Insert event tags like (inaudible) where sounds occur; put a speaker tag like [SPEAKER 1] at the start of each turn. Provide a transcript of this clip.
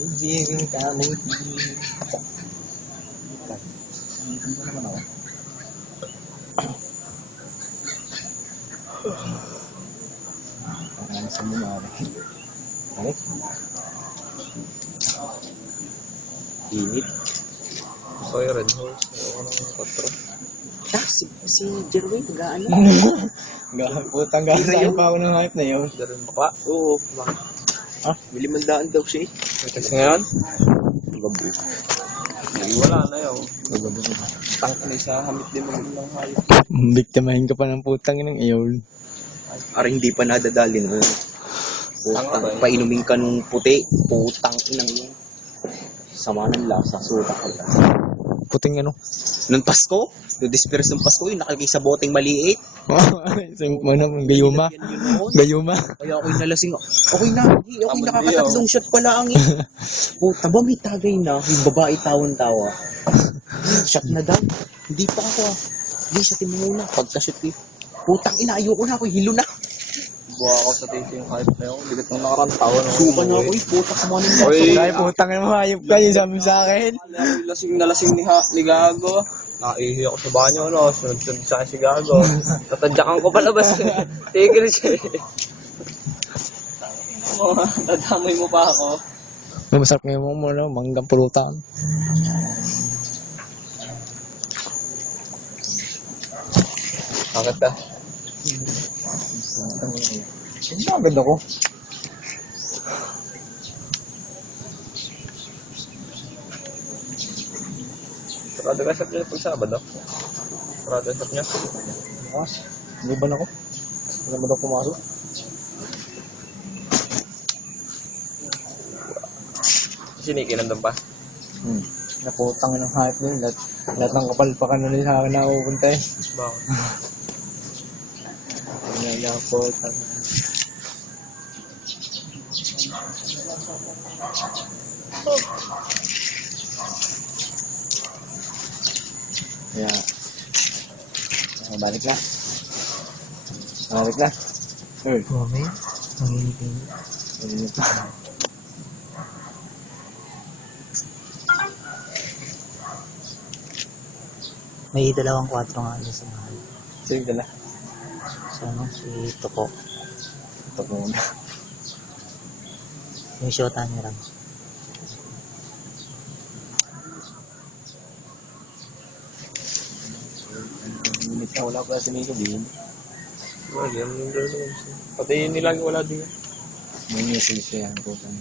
[SPEAKER 1] Jiring kamuti. Dito naman ako. Ang sa mga Balik. Init.
[SPEAKER 2] Okay, Red Horse. Ayoko ng patro.
[SPEAKER 3] Ah, si, si Jerwin, gaano?
[SPEAKER 1] Gahang putang gahang pa ako ng hype na yun.
[SPEAKER 2] Hindi rin bakla.
[SPEAKER 3] Oo, bakit?
[SPEAKER 1] Ah?
[SPEAKER 3] Bili man daan daw siya eh.
[SPEAKER 2] Text ngayon?
[SPEAKER 3] Gabu.
[SPEAKER 2] Ay, wala na yun. Tank na sa hamit din mo ng hayop.
[SPEAKER 1] Biktimahin ka pa ng putang ng iyon.
[SPEAKER 3] Ara hindi pa nadadali no. Putang, painumin ka nung puti. Putang inang yun. Sama ng lasa, suta ka lang.
[SPEAKER 1] Puting ano?
[SPEAKER 3] Nung Pasko, yung disperse ng Pasko, yung nakalagay sa boteng maliit. (laughs)
[SPEAKER 1] Sing mo naman, gayuma.
[SPEAKER 3] Yan yun noon.
[SPEAKER 1] Gayuma.
[SPEAKER 3] Kaya ako'y nalasing. Okay na, okay, okay nakakatatlong shot pala ang eh. (laughs) Puta ba may tagay na, yung babae tawon-tawa. Shot na daw. Hindi pa ako ah. Hindi, shotin mo muna. Pagka-shot eh. putang ina, ayoko na ako, hilo na.
[SPEAKER 2] Buha ako sa taste yung hype na yun. Bigat ng nakarang taon.
[SPEAKER 3] Suka na ako, eh. putak sa mga ninyo.
[SPEAKER 2] Oy.
[SPEAKER 1] Dahil putang na mahayop ka, yung sabi sa akin.
[SPEAKER 2] Lasing na lasing ni, ha, ni Gago. Naihi ako sa banyo, no? Sunod-sunod sa akin si Gago. Tatadyakan ko palabas. (laughs) Tigil siya eh. Oh, Tadamay mo pa ako.
[SPEAKER 1] May masarap ngayon mo mo, no? Manggang pulutan.
[SPEAKER 2] Bakit ka?
[SPEAKER 1] Ang agad ako.
[SPEAKER 2] Sarado ka shop niya pag Sabado. Sarado shop niya.
[SPEAKER 1] Bukas. Hindi ba na ako? Ba na ako pumasok?
[SPEAKER 2] Si Nicky nandun pa.
[SPEAKER 1] Hmm. Naputang ng hype yun. Lahat, lahat ng kapalpakan na sa akin na pupunta eh.
[SPEAKER 2] Bakit? (laughs)
[SPEAKER 1] Wala na putang. Kaya, ah, balik na. Balik na. Uy.
[SPEAKER 4] Mami, nanginginig.
[SPEAKER 1] Ayun.
[SPEAKER 4] May dalawang kwadro nga sa mahal.
[SPEAKER 1] Sige dala.
[SPEAKER 4] So, ano, si Toko.
[SPEAKER 1] Ito muna.
[SPEAKER 4] Yung shota niya lang.
[SPEAKER 1] Minit na wala pala si Nico din.
[SPEAKER 2] Wala, yan yung dalawang. Pati nilang wala din.
[SPEAKER 1] May message siya. Putang.